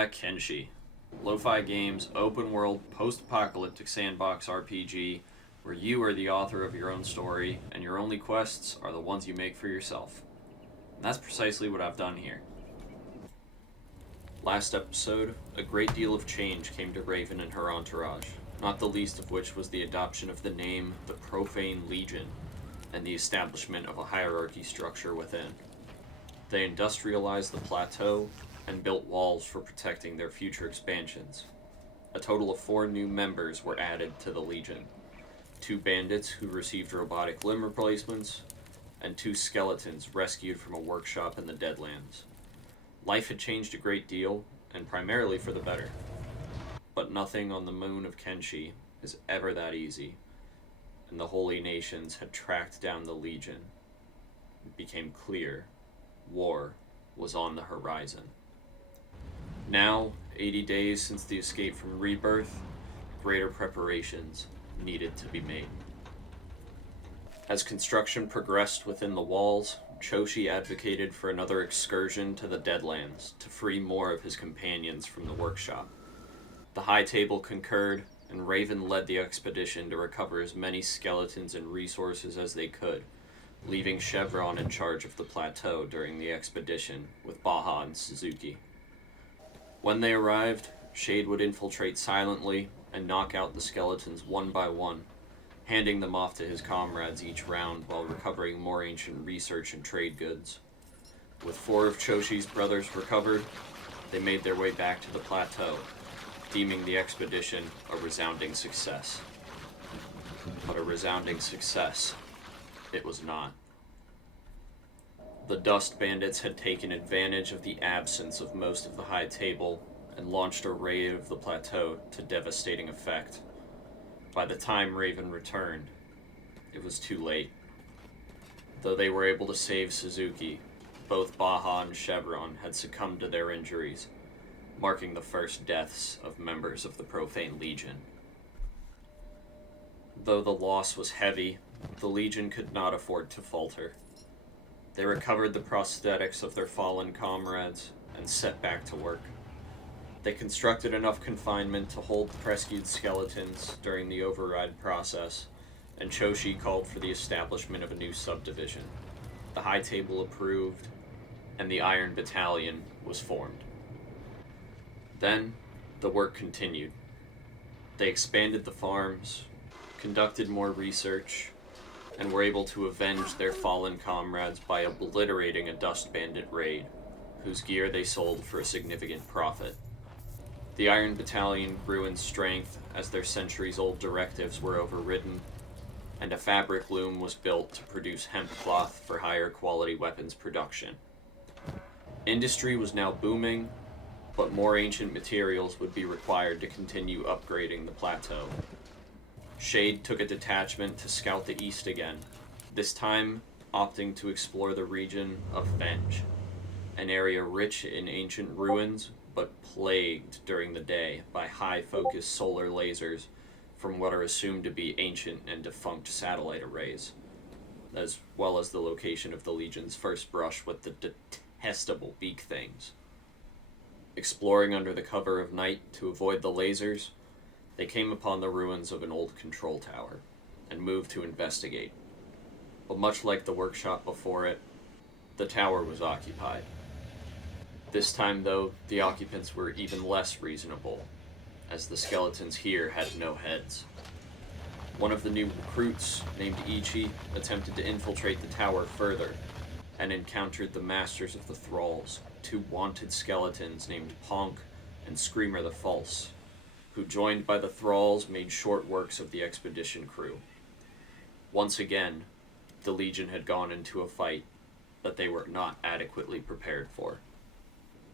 back, Kenshi. Lo-fi games, open world, post-apocalyptic sandbox RPG, where you are the author of your own story, and your only quests are the ones you make for yourself. And that's precisely what I've done here. Last episode, a great deal of change came to Raven and her entourage, not the least of which was the adoption of the name the Profane Legion, and the establishment of a hierarchy structure within. They industrialized the plateau and built walls for protecting their future expansions. A total of 4 new members were added to the Legion. 2 bandits who received robotic limb replacements, and 2 skeletons rescued from a workshop in the Deadlands. Life had changed a great deal, and primarily for the better. But nothing on the moon of Kenshi is ever that easy, and the Holy Nations had tracked down the Legion. It became clear war was on the horizon. Now, 80 days since the escape from Rebirth, greater preparations needed to be made. As construction progressed within the walls, Choshi advocated for another excursion to the Deadlands to free more of his companions from the workshop. The High Table concurred, and Raven led the expedition to recover as many skeletons and resources as they could, leaving Chevron in charge of the plateau during the expedition with Baja and Suzuki. When they arrived, Shade would infiltrate silently and knock out the skeletons one by one, handing them off to his comrades each round while recovering more ancient research and trade goods. With 4 of Choshi's brothers recovered, they made their way back to the plateau, deeming the expedition a resounding success. But a resounding success it was not. The Dust Bandits had taken advantage of the absence of most of the High Table and launched a raid of the plateau to devastating effect. By the time Raven returned, it was too late. Though they were able to save Suzuki, both Baja and Chevron had succumbed to their injuries, marking the first deaths of members of the Profane Legion. Though the loss was heavy, the Legion could not afford to falter. They recovered the prosthetics of their fallen comrades and set back to work. They constructed enough confinement to hold the rescued skeletons during the override process, and Choshi called for the establishment of a new subdivision. The High Table approved, and the Iron Battalion was formed. Then, the work continued. They expanded the farms, conducted more research, and were able to avenge their fallen comrades by obliterating a Dust Bandit raid, whose gear they sold for a significant profit. The Iron Battalion grew in strength as their centuries-old directives were overridden, and a fabric loom was built to produce hemp cloth for higher quality weapons production. Industry was now booming, but more ancient materials would be required to continue upgrading the plateau. Shade took a detachment to scout the east again, this time opting to explore the region of Venge, an area rich in ancient ruins but plagued during the day by high-focus solar lasers from what are assumed to be ancient and defunct satellite arrays, as well as the location of the Legion's first brush with the detestable beak things. Exploring under the cover of night to avoid the lasers, they came upon the ruins of an old control tower, and moved to investigate. But much like the workshop before it, the tower was occupied. This time, though, the occupants were even less reasonable, as the skeletons here had no heads. One of the new recruits, named Ichi, attempted to infiltrate the tower further, and encountered the masters of the thralls, 2 wanted skeletons named Ponk and Screamer the False, who, joined by the thralls, made short works of the expedition crew. Once again, the Legion had gone into a fight that they were not adequately prepared for.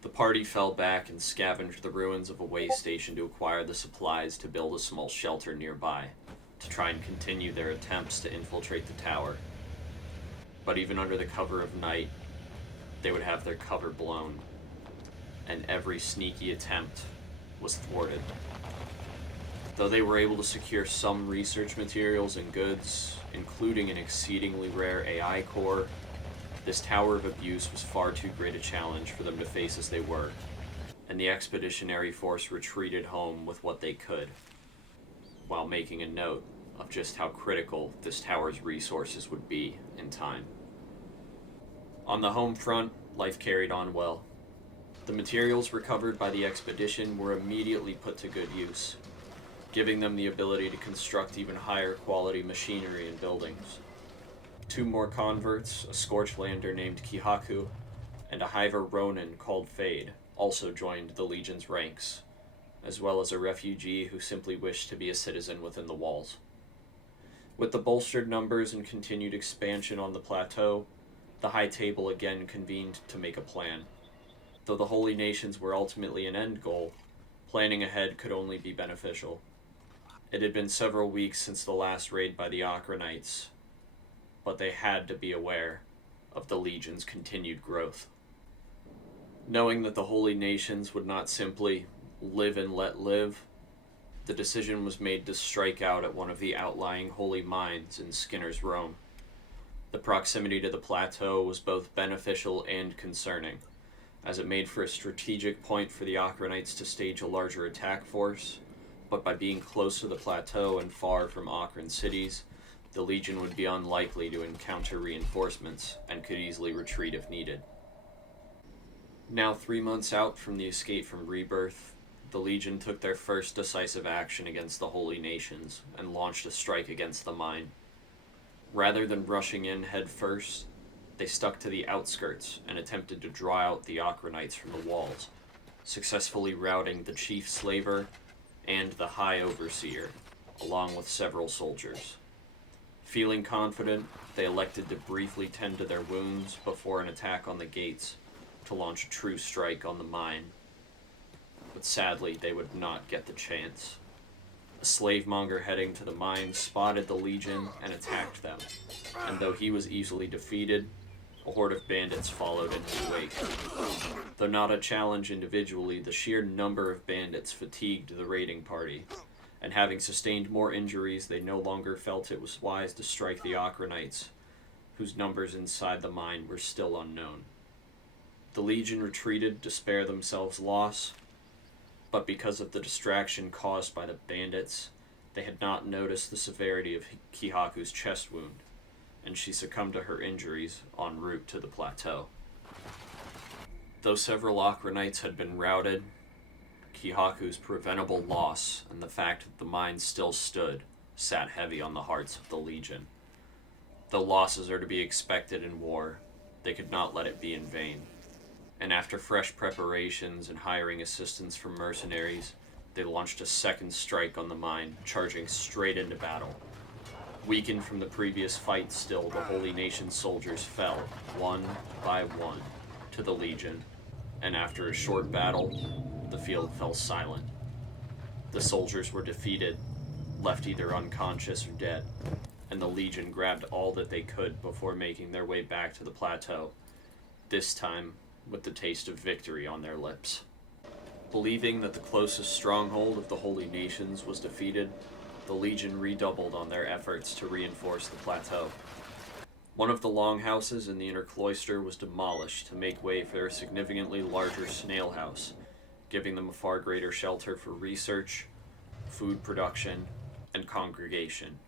The party fell back and scavenged the ruins of a way station to acquire the supplies to build a small shelter nearby, to try and continue their attempts to infiltrate the tower. But even under the cover of night, they would have their cover blown, and every sneaky attempt was thwarted. Though they were able to secure some research materials and goods, including an exceedingly rare AI core, This tower of abuse was far too great a challenge for them to face as they were. and the expeditionary force retreated home with what they could, while making a note of just how critical this tower's resources would be in time. On the home front, life carried on well. The materials recovered by the expedition were immediately put to good use, giving them the ability to construct even higher quality machinery and buildings. 2 more converts, a Scorchlander named Kihaku, and a Hiver Ronin called Fade, also joined the Legion's ranks, as well as a refugee who simply wished to be a citizen within the walls. With the bolstered numbers and continued expansion on the plateau, the High Table again convened to make a plan. Though the Holy Nations were ultimately an end goal, planning ahead could only be beneficial. It had been several weeks since the last raid by the Ochranites, but they had to be aware of the Legion's continued growth. Knowing that the Holy Nations would not simply live and let live, the decision was made to strike out at one of the outlying holy mines in Skinner's Rome. The proximity to the plateau was both beneficial and concerning, as it made for a strategic point for the Ochranites to stage a larger attack force, but by being close to the plateau and far from Ochran cities, the Legion would be unlikely to encounter reinforcements and could easily retreat if needed. Now 3 months out from the escape from Rebirth, the Legion took their first decisive action against the Holy Nations and launched a strike against the mine. Rather than rushing in head first, they stuck to the outskirts and attempted to draw out the Ochranites from the walls, successfully routing the chief slaver and the high overseer, along with several soldiers. Feeling confident, they elected to briefly tend to their wounds before an attack on the gates to launch a true strike on the mine. But sadly, they would not get the chance. A slavemonger heading to the mine spotted the Legion and attacked them, and though he was easily defeated, a horde of bandits followed in his wake. Though not a challenge individually, the sheer number of bandits fatigued the raiding party, and having sustained more injuries, they no longer felt it was wise to strike the Ochranites, whose numbers inside the mine were still unknown. The Legion retreated to spare themselves loss, but because of the distraction caused by the bandits, they had not noticed the severity of Kihaku's chest wound, and she succumbed to her injuries en route to the plateau. Though several Ochranites had been routed, Kihaku's preventable loss and the fact that the mine still stood sat heavy on the hearts of the Legion. Though losses are to be expected in war, they could not let it be in vain, and after fresh preparations and hiring assistance from mercenaries, they launched a second strike on the mine, charging straight into battle. Weakened from the previous fight still, the Holy Nation soldiers fell, one by one, to the Legion, and after a short battle, the field fell silent. The soldiers were defeated, left either unconscious or dead, and the Legion grabbed all that they could before making their way back to the plateau, this time with the taste of victory on their lips. Believing that the closest stronghold of the Holy Nations was defeated, the Legion redoubled on their efforts to reinforce the plateau. One of the longhouses in the inner cloister was demolished to make way for a significantly larger snail house, giving them a far greater shelter for research, food production, and congregation.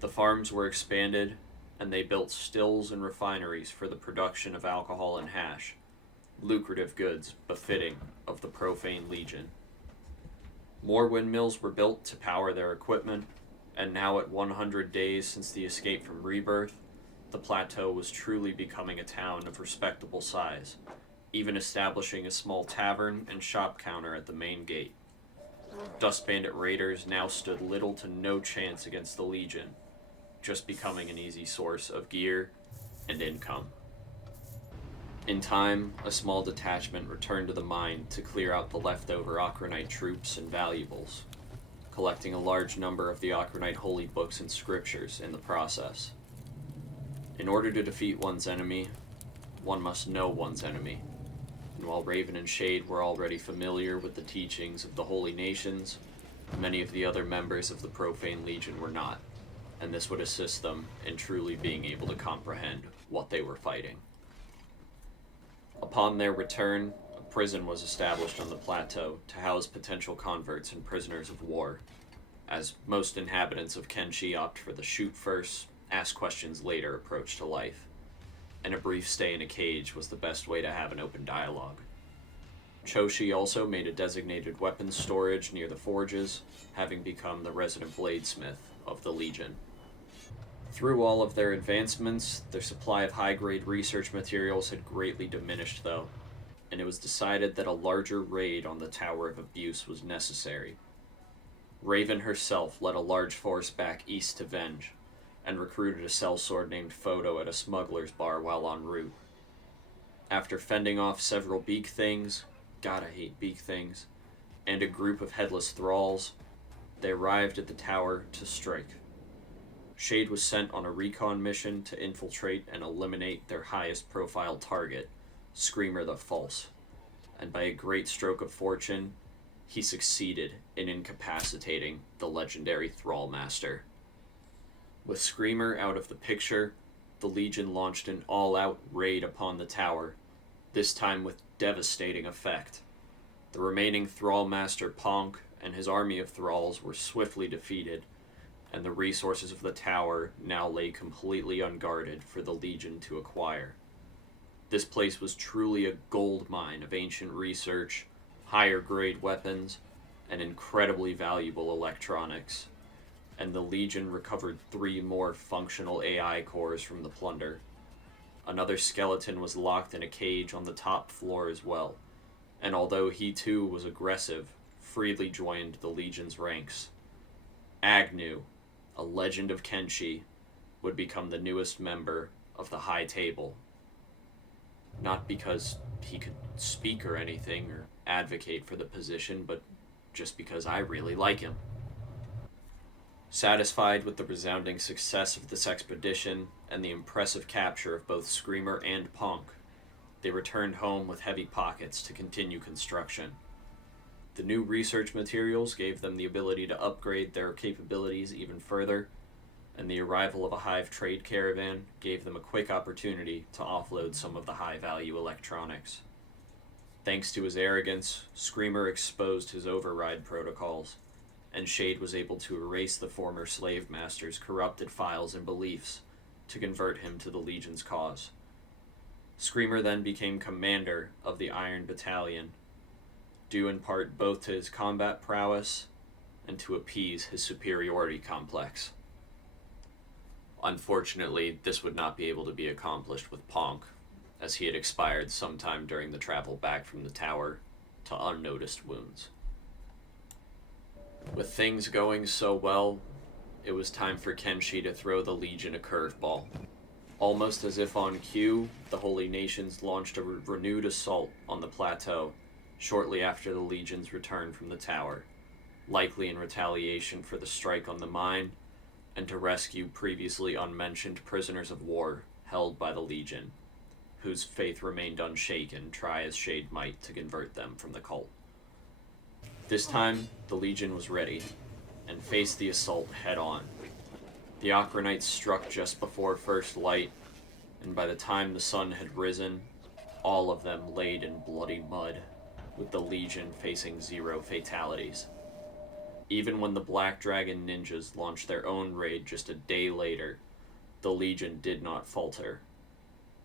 The farms were expanded, and they built stills and refineries for the production of alcohol and hash, lucrative goods befitting of the profane Legion. More windmills were built to power their equipment, and now at 100 days since the escape from Rebirth, the plateau was truly becoming a town of respectable size, even establishing a small tavern and shop counter at the main gate. Dust Bandit raiders now stood little to no chance against the Legion, just becoming an easy source of gear and income. In time, a small detachment returned to the mine to clear out the leftover Ochranite troops and valuables, collecting a large number of the Ochranite holy books and scriptures in the process. In order to defeat one's enemy, one must know one's enemy, and while Raven and Shade were already familiar with the teachings of the Holy Nations, many of the other members of the Profane Legion were not, and this would assist them in truly being able to comprehend what they were fighting. Upon their return, a prison was established on the plateau to house potential converts and prisoners of war, as most inhabitants of Kenshi opt for the shoot first, ask questions later approach to life, and a brief stay in a cage was the best way to have an open dialogue. Choshi also made a designated weapons storage near the forges, having become the resident bladesmith of the Legion. Through all of their advancements, their supply of high-grade research materials had greatly diminished, though, and it was decided that a larger raid on the Tower of Abuse was necessary. Raven herself led a large force back east to Venge, and recruited a sellsword named Photo at a smuggler's bar while en route. After fending off several beak things, God, I hate beak things, and a group of headless thralls, they arrived at the tower to strike. Shade was sent on a recon mission to infiltrate and eliminate their highest profile target, Screamer the False, and by a great stroke of fortune, he succeeded in incapacitating the legendary Thrallmaster. With Screamer out of the picture, the Legion launched an all-out raid upon the tower, this time with devastating effect. The remaining Thrallmaster Ponk and his army of thralls were swiftly defeated, and the resources of the tower now lay completely unguarded for the Legion to acquire. This place was truly a gold mine of ancient research, higher grade weapons, and incredibly valuable electronics, and the Legion recovered 3 more functional AI cores from the plunder. Another skeleton was locked in a cage on the top floor as well, and although he too was aggressive, freely joined the Legion's ranks. Agnew, a legend of Kenshi, would become the newest member of the High Table. Not because he could speak or anything or advocate for the position, but just because I really like him. Satisfied with the resounding success of this expedition and the impressive capture of both Screamer and Ponk, they returned home with heavy pockets to continue construction. The new research materials gave them the ability to upgrade their capabilities even further, and the arrival of a Hive trade caravan gave them a quick opportunity to offload some of the high-value electronics. Thanks to his arrogance, Screamer exposed his override protocols, and Shade was able to erase the former slave master's corrupted files and beliefs to convert him to the Legion's cause. Screamer then became commander of the Iron Battalion, due in part both to his combat prowess and to appease his superiority complex. Unfortunately, this would not be able to be accomplished with Ponk, as he had expired sometime during the travel back from the tower to unnoticed wounds. With things going so well, it was time for Kenshi to throw the Legion a curveball. Almost as if on cue, the Holy Nations launched a renewed assault on the plateau shortly after the Legion's return from the tower, likely in retaliation for the strike on the mine, and to rescue previously unmentioned prisoners of war held by the Legion, whose faith remained unshaken, try as Shade might to convert them from the cult. This time, the Legion was ready, and faced the assault head-on. The Ochranites struck just before first light, and by the time the sun had risen, all of them laid in bloody mud, with the Legion facing 0 fatalities. Even when the Black Dragon ninjas launched their own raid just a day later, the Legion did not falter.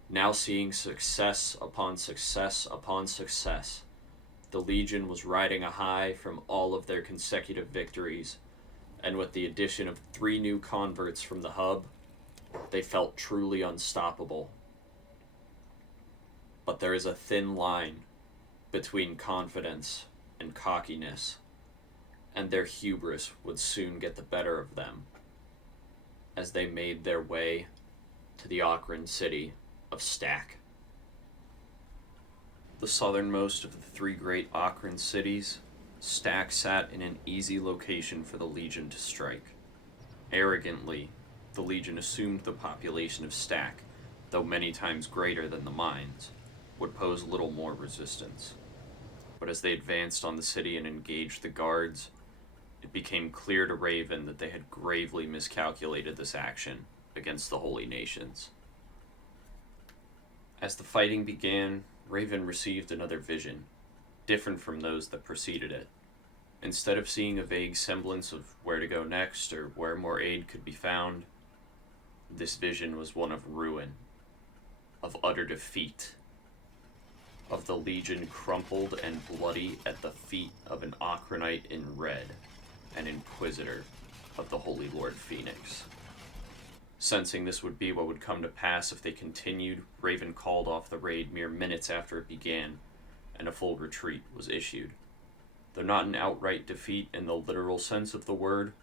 Now seeing success upon success upon success, the Legion was riding a high from all of their consecutive victories, and with the addition of 3 new converts from the hub, they felt truly unstoppable. But there is a thin line between confidence and cockiness, and their hubris would soon get the better of them as they made their way to the Ocran city of Stack. The southernmost of the 3 great Ocran cities, Stack sat in an easy location for the Legion to strike. Arrogantly, the Legion assumed the population of Stack, though many times greater than the mines, would pose little more resistance. But as they advanced on the city and engaged the guards, it became clear to Raven that they had gravely miscalculated this action against the Holy Nations. As the fighting began, Raven received another vision, different from those that preceded it. Instead of seeing a vague semblance of where to go next or where more aid could be found, this vision was one of ruin, of utter defeat, of the Legion crumpled and bloody at the feet of an Akronite in red, an inquisitor of the Holy Lord Phoenix. Sensing this would be what would come to pass if they continued, Raven called off the raid mere minutes after it began, and a full retreat was issued. Though not an outright defeat in the literal sense of the word,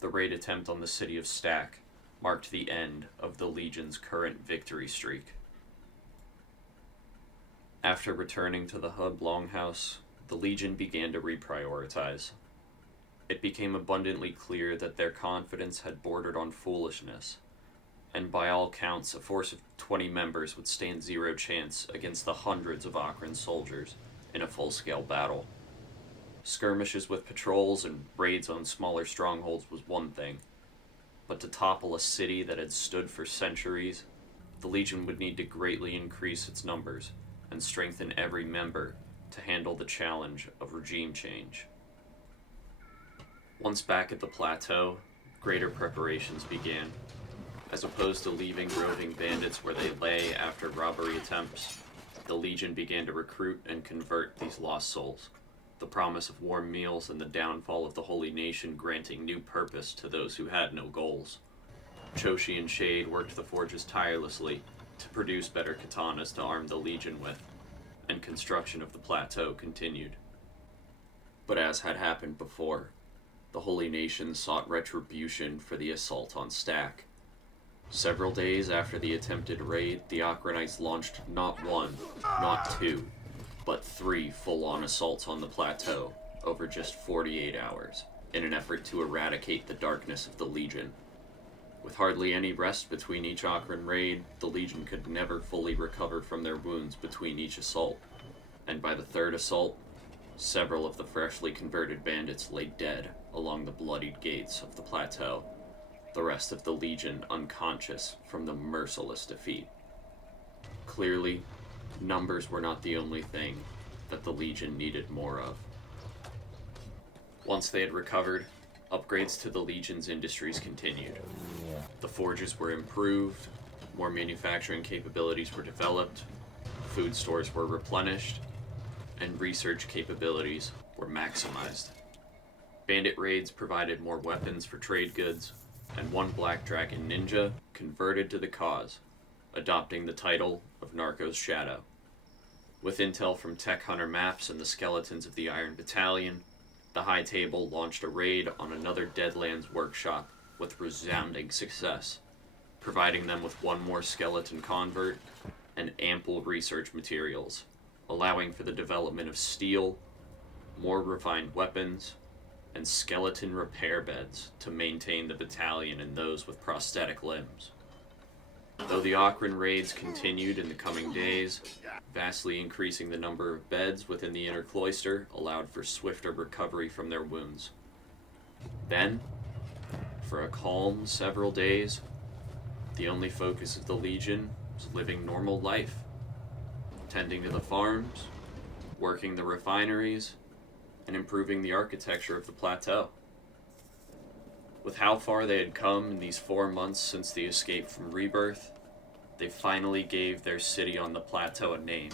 the raid attempt on the city of Stack marked the end of the Legion's current victory streak. After returning to the Hub Longhouse, the Legion began to reprioritize. It became abundantly clear that their confidence had bordered on foolishness, and by all counts, a force of 20 members would stand zero chance against the hundreds of Akron soldiers in a full-scale battle. Skirmishes with patrols and raids on smaller strongholds was one thing, but to topple a city that had stood for centuries, the Legion would need to greatly increase its numbers and strengthen every member to handle the challenge of regime change. Once back at the plateau, greater preparations began. As opposed to leaving roving bandits where they lay after robbery attempts, the Legion began to recruit and convert these lost souls, the promise of warm meals and the downfall of the Holy Nation granting new purpose to those who had no goals. Choshi and Shade worked the forges tirelessly to produce better katanas to arm the Legion with, and construction of the plateau continued. But as had happened before, the Holy Nation sought retribution for the assault on Stack. Several days after the attempted raid, the Akronites launched not one, not two, but 3 full-on assaults on the plateau over just 48 hours, in an effort to eradicate the darkness of the Legion. With hardly any rest between each Akron raid, the Legion could never fully recover from their wounds between each assault, and by the 3rd assault, several of the freshly converted bandits lay dead along the bloodied gates of the plateau, the rest of the Legion unconscious from the merciless defeat. Clearly, numbers were not the only thing that the Legion needed more of. Once they had recovered, upgrades to the Legion's industries continued. The forges were improved, more manufacturing capabilities were developed, food stores were replenished, and research capabilities were maximized. Bandit raids provided more weapons for trade goods, and one Black Dragon ninja converted to the cause, adopting the title of Narco's Shadow. With intel from Tech Hunter maps and the skeletons of the Iron Battalion, the High Table launched a raid on another Deadlands workshop with resounding success, providing them with one more skeleton convert and ample research materials, allowing for the development of steel, more refined weapons, and skeleton repair beds to maintain the battalion and those with prosthetic limbs. Though the Akron raids continued in the coming days, vastly increasing the number of beds within the inner cloister allowed for swifter recovery from their wounds. Then, for a calm several days, the only focus of the Legion was living normal life, tending to the farms, working the refineries, and improving the architecture of the plateau. With how far they had come in these 4 months since the escape from Rebirth, they finally gave their city on the plateau a name: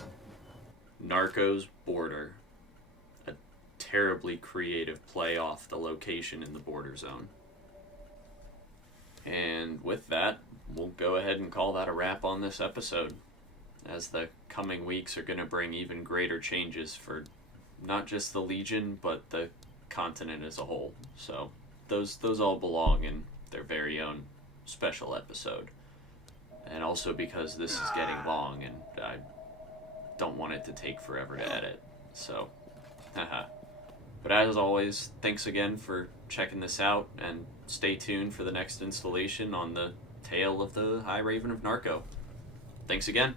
Narco's Border, a terribly creative play off the location in the border zone. And with that, we'll go ahead and call that a wrap on this episode, as the coming weeks are going to bring even greater changes for not just the Legion, but the continent as a whole. So those all belong in their very own special episode. And also because this is getting long and I don't want it to take forever to edit. So, haha. But as always, thanks again for checking this out, and stay tuned for the next installation on the tale of the High Raven of Narco. Thanks again.